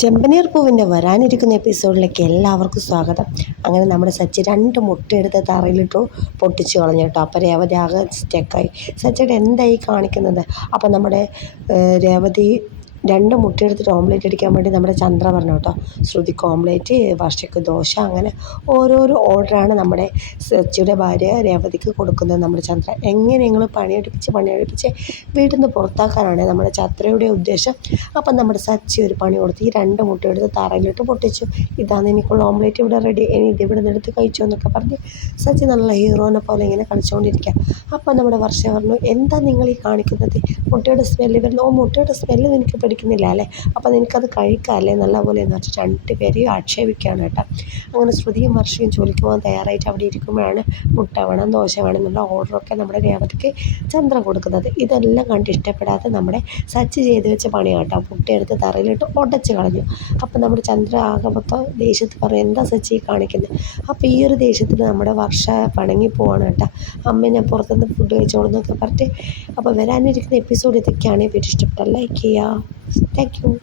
ചെമ്പനീർ പൂവിന്റെ വരാനിരിക്കുന്ന എപ്പിസോഡിലേക്ക് എല്ലാവർക്കും സ്വാഗതം. അങ്ങനെ നമ്മുടെ സച്ചി രണ്ട് മുട്ടയെടുത്ത് തറയിലിട്ടു പൊട്ടിച്ച് കളഞ്ഞു കേട്ടോ. അപ്പോൾ രേവതി ആകെ സ്റ്റെക്കായി സച്ചിയുടെ എന്തായി കാണിക്കുന്നത്? അപ്പോൾ നമ്മുടെ രേവതി രണ്ട് മുട്ട എടുത്തിട്ട് ഓംലേറ്റ് അടിക്കാൻ വേണ്ടി നമ്മുടെ ചന്ദ്ര പറഞ്ഞു കേട്ടോ. ശ്രുതിക്ക് ഓംലേറ്റ് വർഷയ്ക്ക് ദോശ അങ്ങനെ ഓരോരോ ഓർഡറാണ് നമ്മുടെ സച്ചിയുടെ ഭാര്യ രേവതിക്ക് കൊടുക്കുന്നത് നമ്മുടെ ചന്ദ്ര. എങ്ങനെ നിങ്ങൾ പണിയെടുപ്പിച്ച് പണിയെടുപ്പിച്ച് വീട്ടിൽ നിന്ന് പുറത്താക്കാനാണ് നമ്മുടെ ചന്ദ്രയുടെ ഉദ്ദേശം. അപ്പം നമ്മുടെ സച്ചി ഒരു പണി കൊടുത്ത് ഈ രണ്ട് മുട്ട എടുത്ത് തറയിലിട്ട് പൊട്ടിച്ചു. ഇതാണ് എനിക്കുള്ള ഓംലേറ്റ് ഇവിടെ റെഡി ഇനി ഇത് ഇവിടെ നിന്ന് എടുത്ത് കഴിച്ചു എന്നൊക്കെ പറഞ്ഞ് സച്ചി നല്ല ഹീറോനെ പോലെ ഇങ്ങനെ കളിച്ചുകൊണ്ടിരിക്കുക അപ്പം നമ്മുടെ വർഷ പറഞ്ഞു എന്താ നിങ്ങൾ ഈ കാണിക്കുന്നത്? മുട്ടയുടെ സ്മെല്ല് വരുന്നു ഓ മുട്ടയുടെ സ്മെല്ല് നിനക്ക് പിടിക്കുന്നില്ല അല്ലേ? അപ്പോൾ നിനക്കത് കഴിക്കാമല്ലേ നല്ല പോലെ എന്ന് വെച്ചാൽ രണ്ട് പേരെയും ആക്ഷേപിക്കുകയാണ് കേട്ടോ. അങ്ങനെ ശ്രുതിയും വർഷയും ജോലിക്ക് പോകാൻ തയ്യാറായിട്ട് അവിടെ ഇരിക്കുമ്പോഴാണ് മുട്ട വേണം ദോശ വേണം എന്നുള്ള ഓർഡറൊക്കെ നമ്മുടെ രേവതിക്ക് ചന്ദ്ര കൊടുക്കുന്നത്. ഇതെല്ലാം കണ്ട് ഇഷ്ടപ്പെടാതെ നമ്മുടെ സച്ച് ചെയ്ത് വെച്ച പണിയാട്ടോ മുട്ടയെടുത്ത് തറയിലിട്ട് ഉടച്ച് കളഞ്ഞു. അപ്പം നമ്മുടെ ചന്ദ്ര ആകെ മൊത്തം ദേഷ്യത്തിൽ പറയും എന്താ സച്ചി കാണിക്കുന്നത് അപ്പോൾ ഈ ഒരു ദേഷ്യത്തിൽ നമ്മുടെ വർഷ പണങ്ങി പോവാണ് കേട്ടോ. അമ്മ ഞാൻ പുറത്തുനിന്ന് ഫുഡ് കഴിച്ചോളൂ എന്നൊക്കെ പറഞ്ഞിട്ട് അപ്പോൾ വരാനിരിക്കുന്ന എപ്പിസോഡ് ഇതൊക്കെയാണ് ഇവർ ഇഷ്ടപ്പെട്ട ലൈക്ക് ചെയ്യുക Thank you.